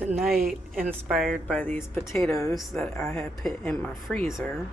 Tonight, inspired by these potatoes that I had put in my freezer,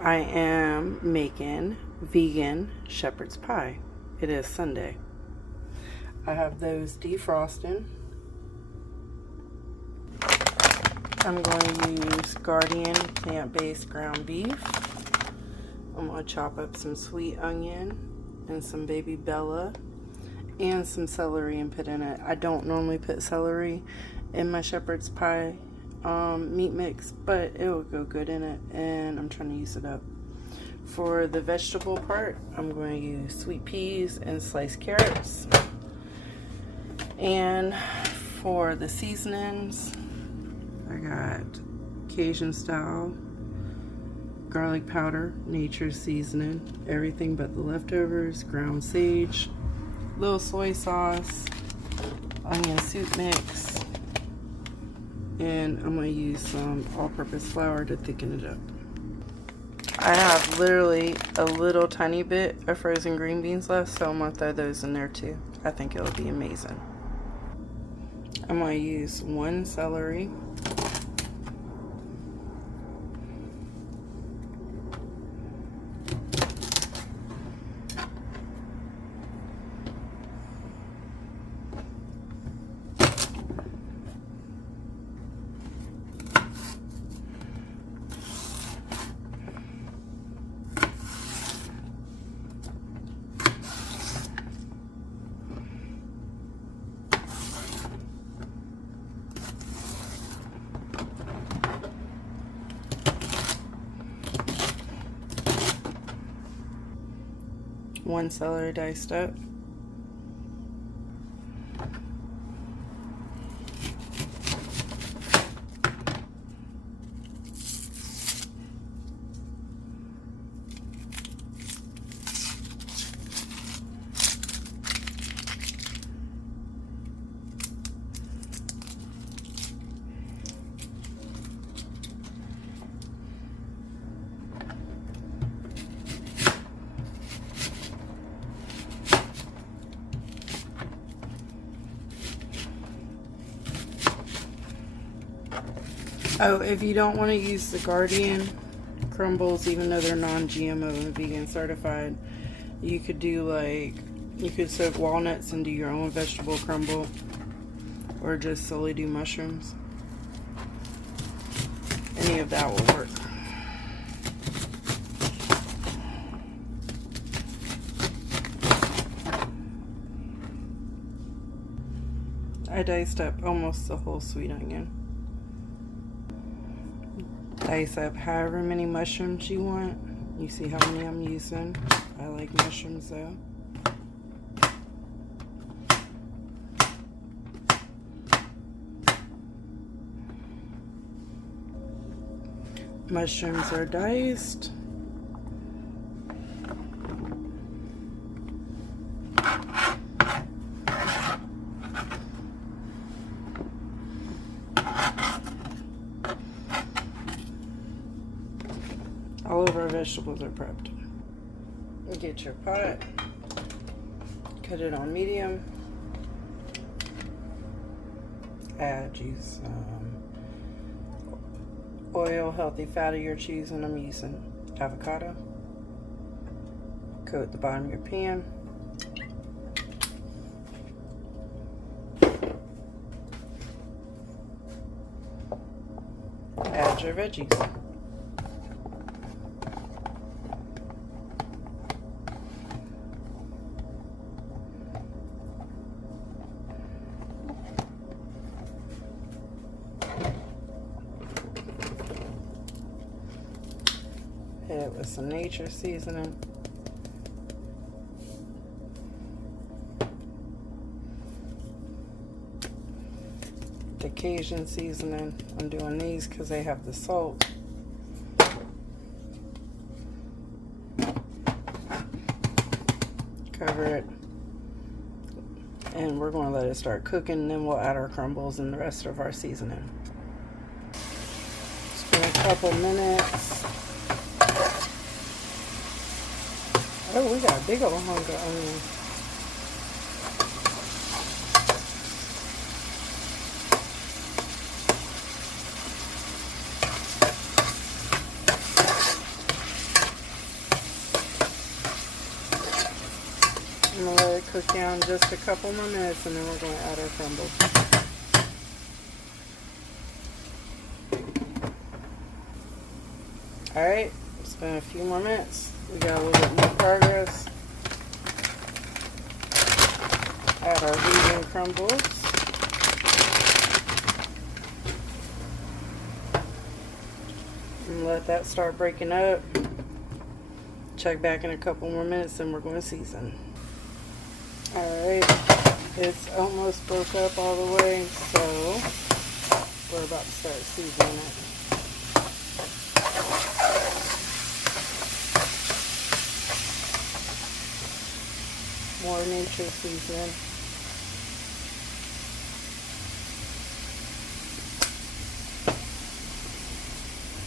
I am making vegan shepherd's pie. It is Sunday. I have those defrosting. I'm going to use Guardian plant-based ground beef. I'm going to chop up some sweet onion and some baby Bella and some celery and put in it. I don't normally put celery in my shepherd's pie meat mix, but it will go good in it, and I'm trying to use it up. For the vegetable part, I'm going to use sweet peas and sliced carrots. And for the seasonings, I got Cajun style garlic powder, nature's seasoning, everything but the leftovers, ground sage, little soy sauce, onion soup mix, and I'm going to use some all-purpose flour to thicken it up. I have literally a little tiny bit of frozen green beans left, so I'm going to throw those in there too. I think it'll be amazing. I'm going to use 1 celery, one celery diced up, oh, if you don't want to use the Guardian crumbles, even though they're non-GMO and vegan certified, you could do you could soak walnuts and do your own vegetable crumble, or just solely do mushrooms. Any of that will work. I diced up almost the whole sweet onion. Dice up however many mushrooms you want. You see how many I'm using. I like mushrooms though. Mushrooms are diced. All of our vegetables are prepped. Get your pot, cut it on medium, add you some oil, healthy fat of your choosing. I'm using avocado. Coat the bottom of your pan. Add your veggies. Hit it with some nature seasoning. The Cajun seasoning. I'm doing these because they have the salt. Cover it. And we're going to let it start cooking, and then we'll add our crumbles and the rest of our seasoning. It's been a couple minutes. Oh, we got a big old hunk of onion. cook down just a couple more minutes, and then we're going to add our crumbles. Alright, it's been a few more minutes. We got a little bit more progress. Add our vegan crumbles. And let that start breaking up. Check back in a couple more minutes and we're going to season. Alright, it's almost broke up all the way, so we're about to start seasoning it. More nature seasoning.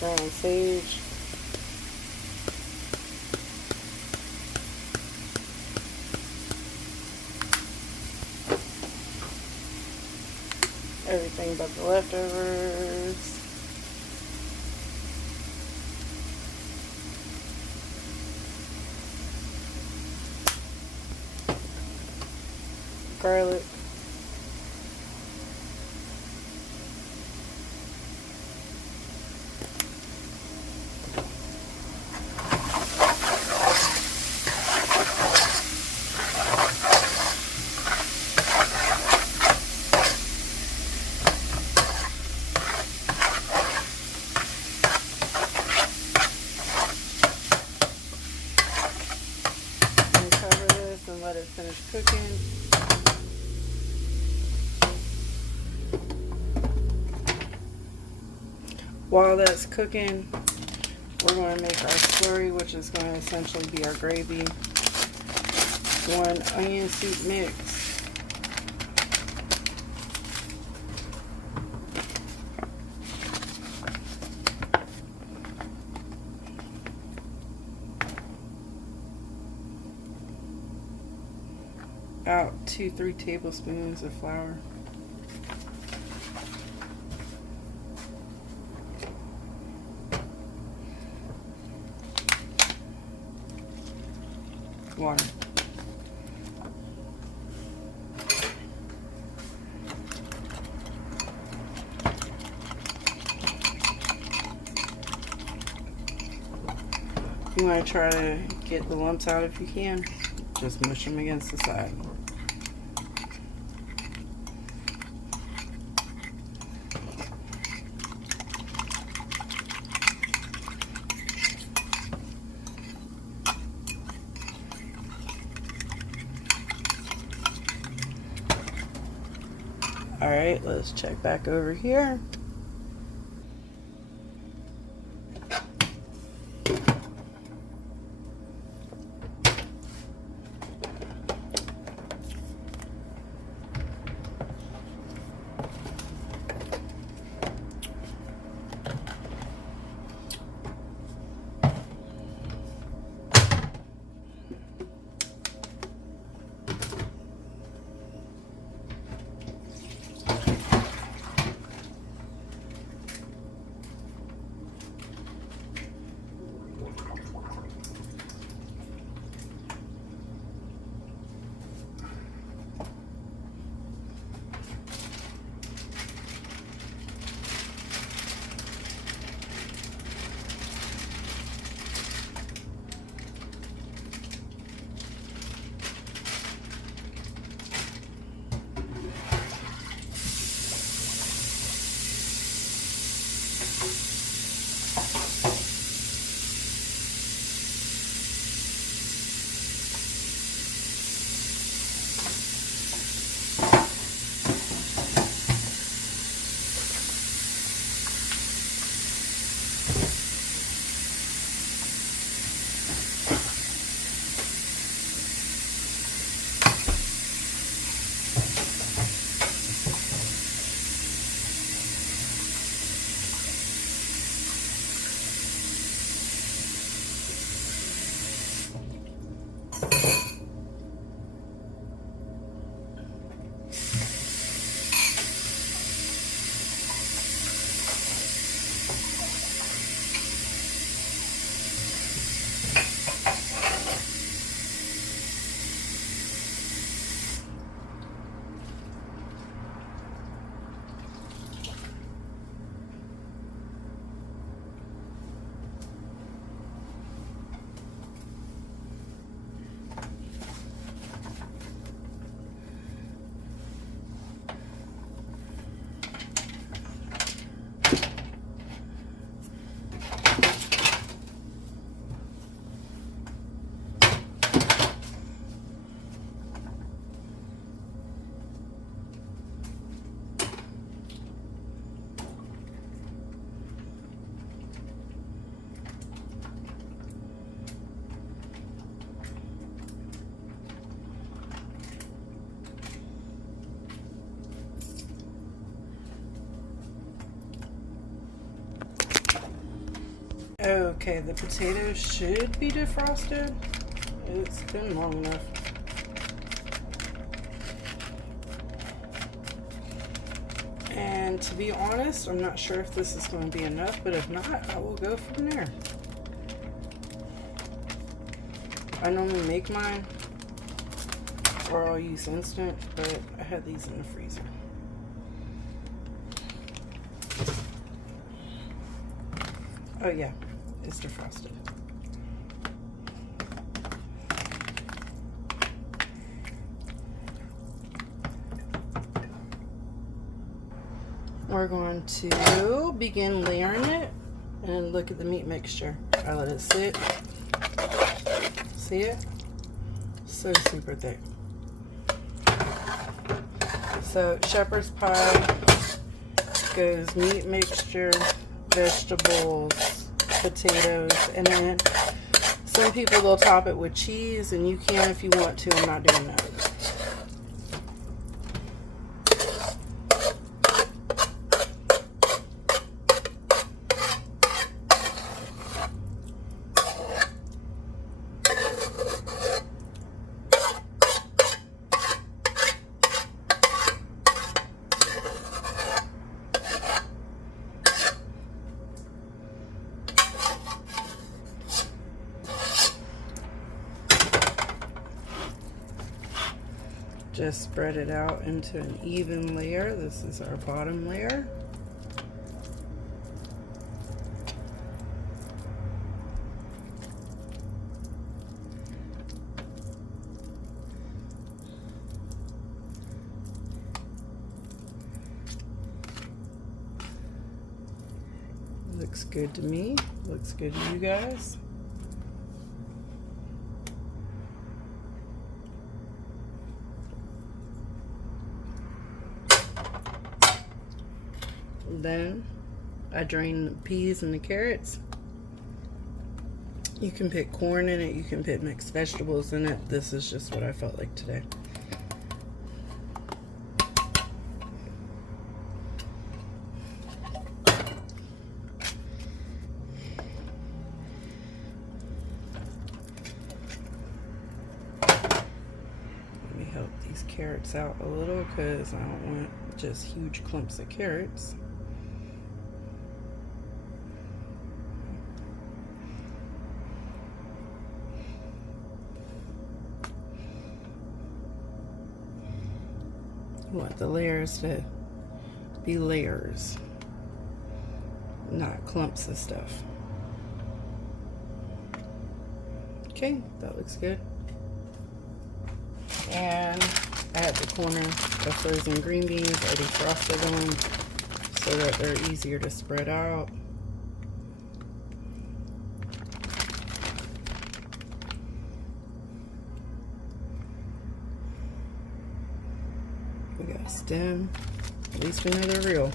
Brown sage. Everything but the leftovers. Garlic. And cover this and let it finish cooking. While that's cooking, we're going to make our slurry, which is going to essentially be our gravy. 1 onion soup mix. About 2-3 tablespoons of flour. Water. You want to try to get the lumps out if you can. Just mush them against the side. Alright, let's check back over here. Okay, the potatoes should be defrosted. It's been long enough. And to be honest, I'm not sure if this is going to be enough, but if not, I will go from there. I normally make mine, or I'll use instant, but I had these in the freezer. Oh yeah, it's defrosted. We're going to begin layering it, and look at the meat mixture. I let it sit. See it? So super thick. So shepherd's pie goes meat mixture, vegetables, potatoes, and then some people they'll top it with cheese, and you can if you want to. I'm not doing that. Just spread it out into an even layer. This is our bottom layer. Looks good to me. Looks good to you guys. Then I drain the peas and the carrots. You can put corn in it, you can put mixed vegetables in it. This is just what I felt like today. Let me help these carrots out a little because I don't want just huge clumps of carrots. You want the layers to be layers, not clumps of stuff. Okay, that looks good. And at the corner of frozen green beans, I defrosted them so that they're easier to spread out. We got stem. At least we know they're real.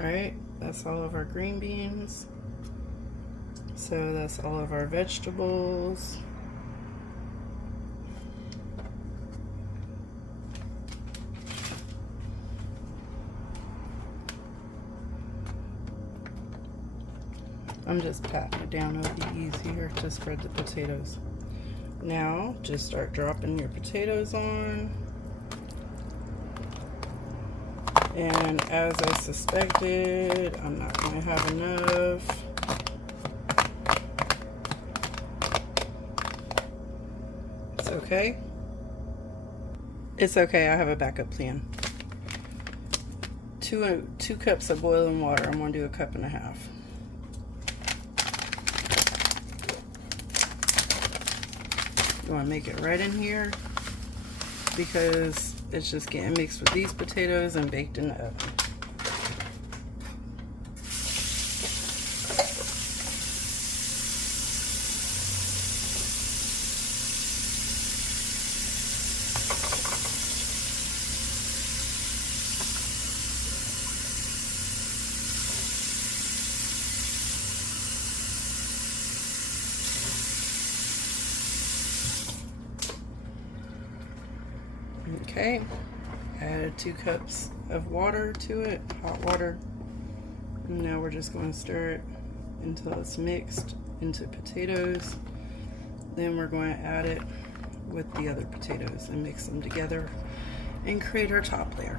Alright, that's all of our green beans. So that's all of our vegetables. I'm just patting it down. It'll be easier to spread the potatoes. Now, just start dropping your potatoes on. And as I suspected, I'm not going to have enough. It's okay. It's okay, I have a backup plan. Two cups of boiling water. I'm going to do 1.5 cups. You want to make it right in here because it's just getting mixed with these potatoes and baked in the oven. Okay, added 2 cups of water to it, hot water. And now we're just going to stir it until it's mixed into potatoes. Then we're going to add it with the other potatoes and mix them together and create our top layer.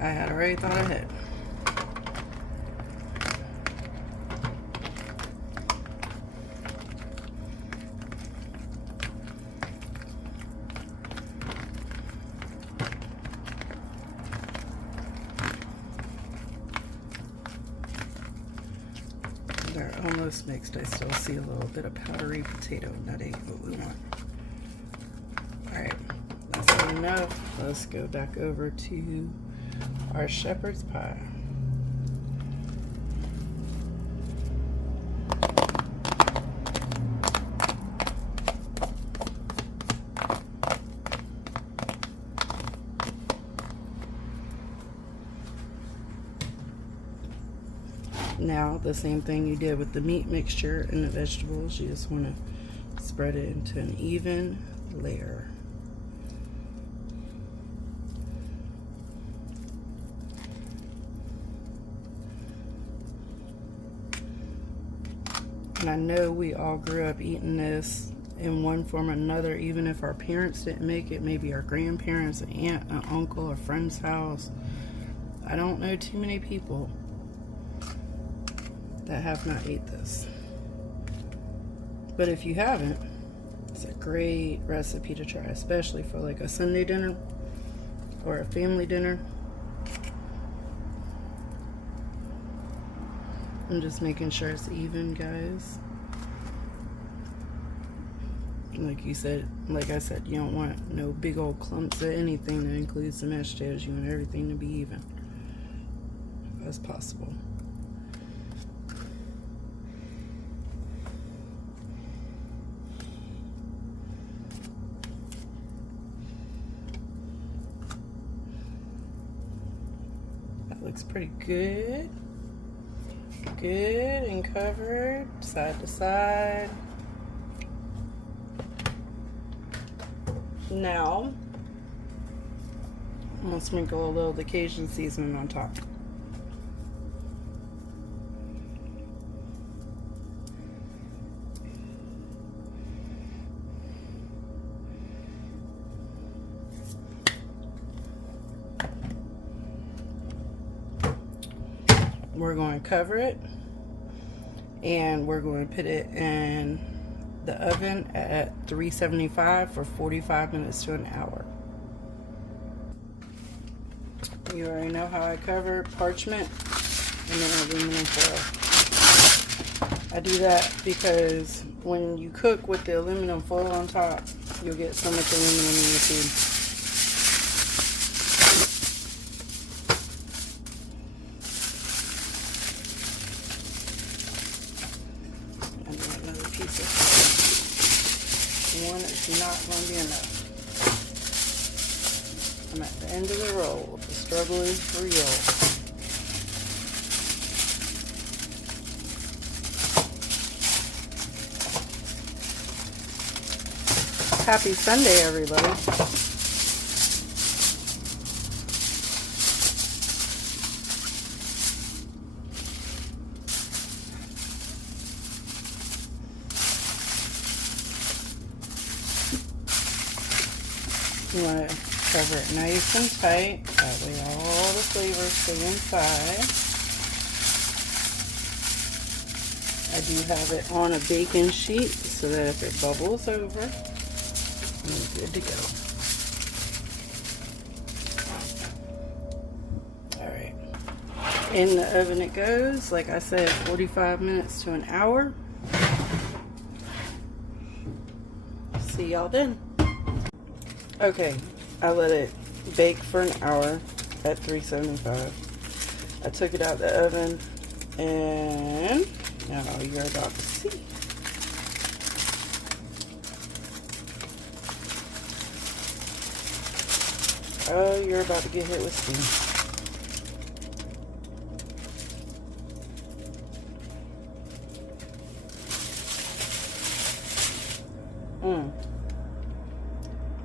I had already thought ahead. They're almost mixed. I still see a little bit of powdery potato, and that ain't what we want. Alright, that's good enough. Let's go back over to our shepherd's pie. Now, the same thing you did with the meat mixture and the vegetables, you just want to spread it into an even layer. And I know we all grew up eating this in one form or another, even if our parents didn't make it, maybe our grandparents, an aunt, an uncle, a friend's house. I don't know too many people that have not ate this. But if you haven't, it's a great recipe to try, especially for like a Sunday dinner or a family dinner. I'm just making sure it's even, guys. Like I said, you don't want no big old clumps of anything that includes the mashed potatoes. You want everything to be even as possible. Looks pretty good. Good and covered, side to side. Now, I'm gonna sprinkle a little of the Cajun seasoning on top. We're going to cover it and we're going to put it in the oven at 375 for 45 minutes to an hour. You already know how I cover parchment and then aluminum foil. I do that because when you cook with the aluminum foil on top, you'll get so much aluminum in your food. One is not going to be enough. I'm at the end of the roll. The struggle is real. Happy Sunday, everybody. You want to cover it nice and tight, that way all the flavors stay inside. I do have it on a baking sheet so that if it bubbles over, I'm good to go. Alright, in the oven it goes, like I said, 45 minutes to an hour. See y'all then. Okay, I let it bake for an hour at 375. I took it out of the oven and now you're about to see. Oh, you're about to get hit with steam.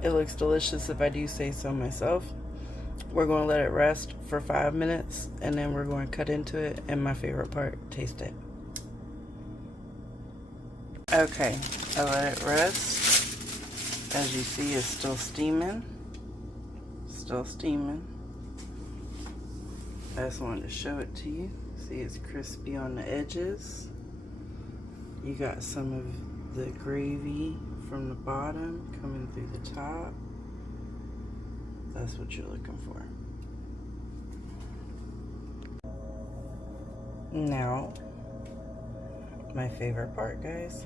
It looks delicious if I do say so myself. We're going to let it rest for 5 minutes, and then we're going to cut into it, and my favorite part, taste it. Okay, I let it rest. As you see, it's still steaming. Still steaming. I just wanted to show it to you. See, it's crispy on the edges. You got some of the gravy from the bottom coming through the top. That's what you're looking for. Now, my favorite part, guys.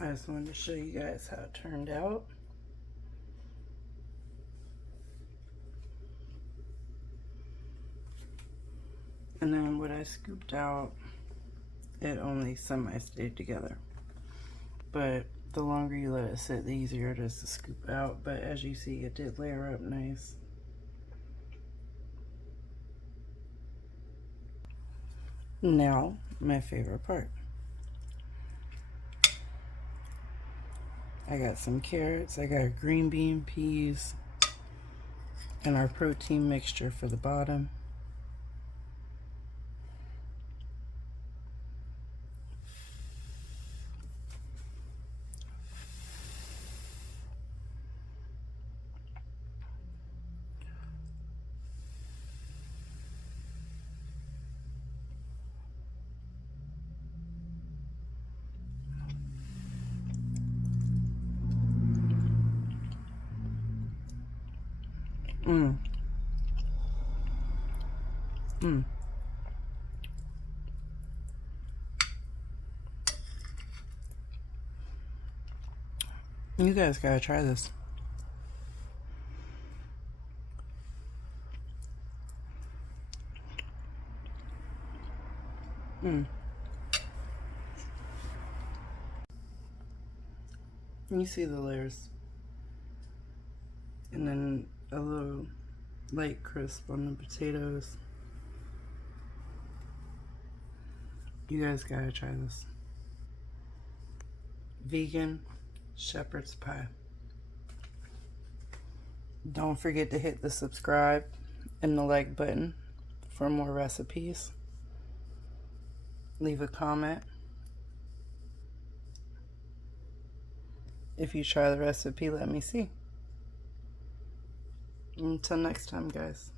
I just wanted to show you guys how it turned out. And then what I scooped out, it only semi-stayed together. But the longer you let it sit, the easier it is to scoop out. But as you see, it did layer up nice. Now, my favorite part. I got some carrots, I got green bean, peas, and our protein mixture for the bottom. You guys gotta try this. You see the layers. And then a little light crisp on the potatoes. You guys gotta try this. Vegan shepherd's pie. Don't forget to hit the subscribe and the like button for more recipes. Leave a comment if you try the recipe, let me see. Until next time, guys.